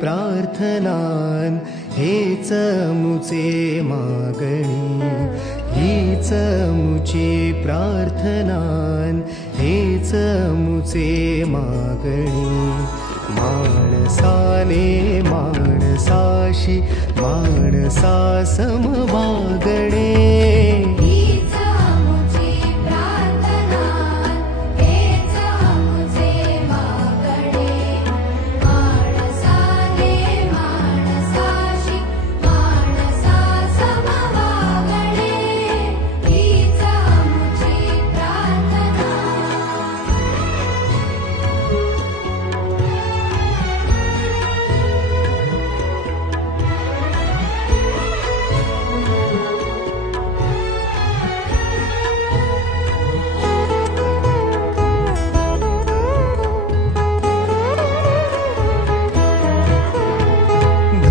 प्रार्थनान हेच मुचे मागणी, हीच मुची प्रार्थनान हेच मुचे मागणी। माणसाने माणसाशी माणसा सम वागणे,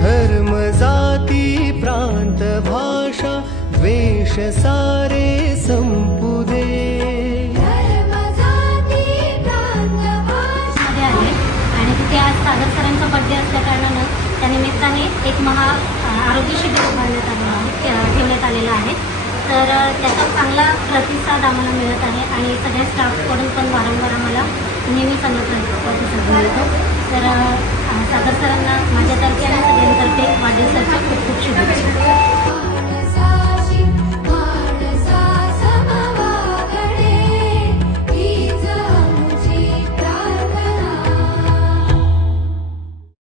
धर्म जाती प्रांत भाषा द्वेष सारे संपुदे। आणि तिथे आज सागर सरांचा बर्थडे असल्या कारणानं त्यानिमित्ताने एक आरोग्य शिबिर ठेवण्यात आलेलं आहे। तर त्याचा चांगला प्रतिसाद आम्हाला मिळत आहे आणि सगळ्या स्टाफकडून पण वारंवार आम्हाला नेहमी चांगला प्रतिसाद मिळतो। तर सागर सर